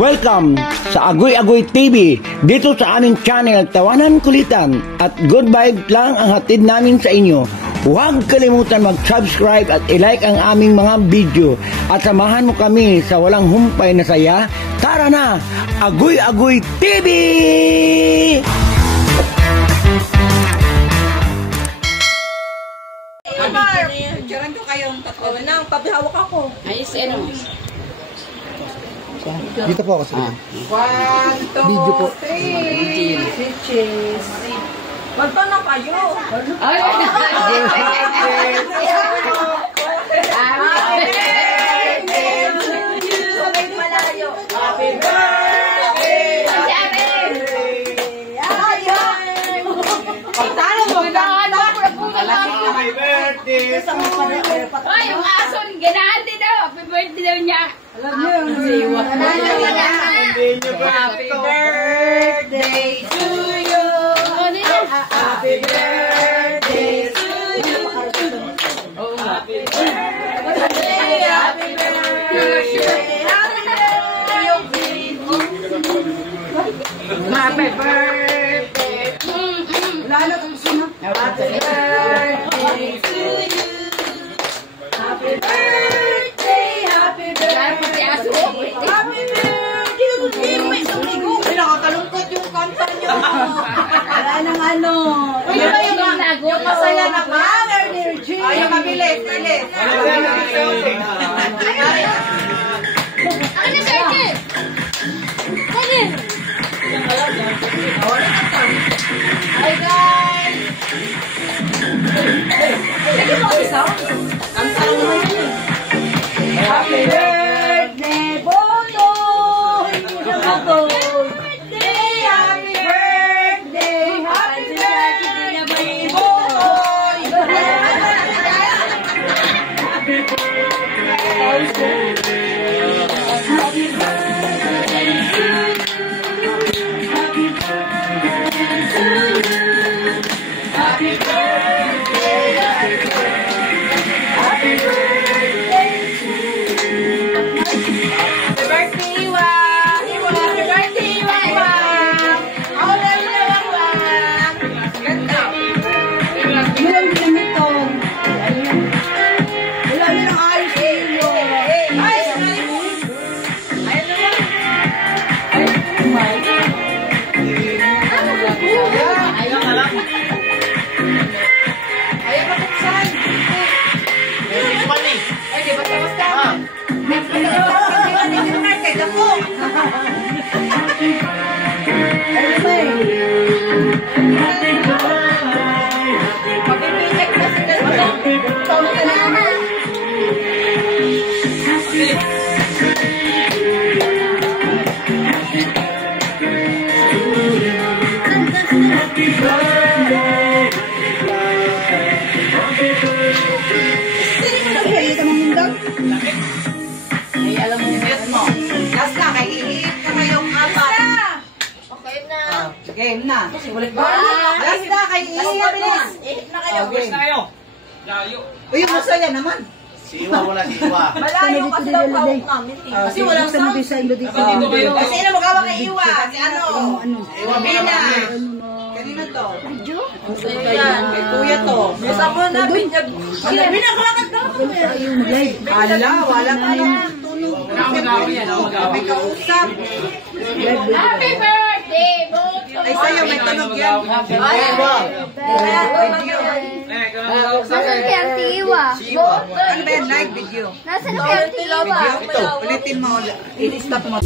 Welcome sa Agoy Agoy TV. Dito sa aming channel, tawanan, kulitan at good vibe lang ang hatid namin sa inyo. Huwag kalimutan mag-subscribe at i-like ang aming mga video at samahan mo kami sa walang humpay na saya. Tara na! Agoy Agoy TV! Diyan ko kayong tatlo na, pabihawak ako. Ayos, ano? Dito po ako sa 1, 2, Video po. 3. Cheese. Magpa na kayo. Ay! Happy birthday! Pagtalo mo, Happy birthday! Ay, yung aso, ganahan din daw. Happy birthday daw niya. alam niyo yung Happy birthday to you. Happy birthday to you. Happy birthday, happy birthday, happy birthday. Lalo kung sino. Happy birthday to you. Happy birthday, happy birthday. Happy birthday. May sumigo. May nakakalungkot yung kanta nyo. Wala nang ano. Uy, ba yung masaya na ba? Ay, yung mabilis. Bilis. Ako na, Sergeant! Sige! Hi, guys! Sige mo isa. Kanta lang naman yun. Happy birthday, Boto! Hindi na Boto. Happy birthday, happy birthday, Boto! Ay, alam mo yung mo. Last na, kay iiit ka ngayong apat. Okay na. Game na. Last na, kay iiit. Iiit na kayo. Gusto na kayo. Layo. Uy, masaya naman. Siwa, wala siwa. Malayo kasi daw pawag namin. Kasi walang sound. Dito kayo. Kasi sino magawa kay Iwa? Si ano? Iwa, Bina. Kanino to? Yan. Kay Kuya to. Sa mo na, binyag. Bina, kalakad na ako. Ala, wala ka na. May kausap. Happy birthday, Boto! Ay, sa'yo, may tunog yan. Nasaan kay Auntie Iwa? Ano ba yan? Live video. Nasaan kay Auntie Iwa? Ito, ulitin mo. I-stop mo.